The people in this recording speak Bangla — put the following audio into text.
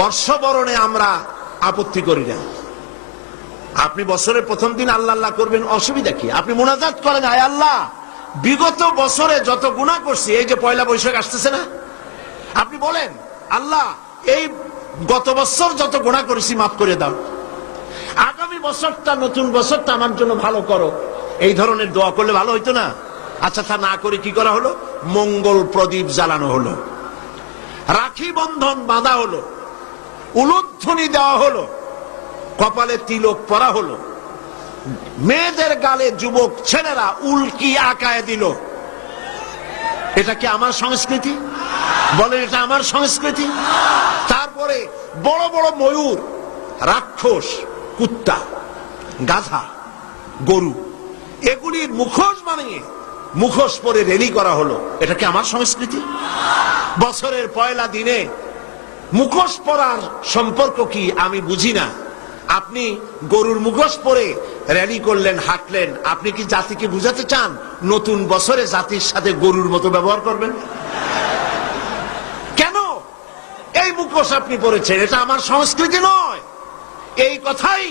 বর্ষবরণে আমরা আপত্তি করি না। আপনি বছরের প্রথম দিন আল্লাহ আল্লাহ করবেন, অসুবিধা কি? আপনি মুনাজাত করেন, আয় আল্লাহ বিগত বছরে যত গুনাহ করছি, এই যে পয়লা বৈশাখ আসতেছে না, আপনি বলেন আল্লাহ এই গত বছর যত গুনাহ করেছি মাফ করে দাও, আগামী বছরটা নতুন বছরটা আমার জন্য ভালো করো। এই ধরনের দোয়া করলে ভালো হইতো না? আচ্ছা, তা না করে কি করা হলো? মঙ্গল প্রদীপ জ্বালানো হলো, রাখি বন্ধন বাঁধা হলো, উলুধ্বনি দেওয়া হলো, কপালে তিলক পরা হলো, মেয়েদের গালে যুবক ছেলেরা উল্কি আঁকায় দিল। এটা কি আমার সংস্কৃতি? বলেন, এটা আমার সংস্কৃতি? তারপরে বড় বড় ময়ূর, রাক্ষস, কুত্তা, গাধা, গরু, এগুলির মুখোশ বানিয়ে মুখোশ পরে রেলি করা হলো। এটা কি আমার সংস্কৃতি? বছরের পয়লা দিনে মুখোশ পরার সম্পর্ক কি আমি বুঝি না। আপনি গরুর মুখোশ পরে র্যালি করলেন, হাঁটলেন, আপনি কি জাতিকে বুঝাতে চান নতুন বছরে জাতির সাথে গরুর মতো ব্যবহার করবেন? কেন এই মুখোশ আপনি পরেছেন? এটা আমার সংস্কৃতি নয়। এই কথাই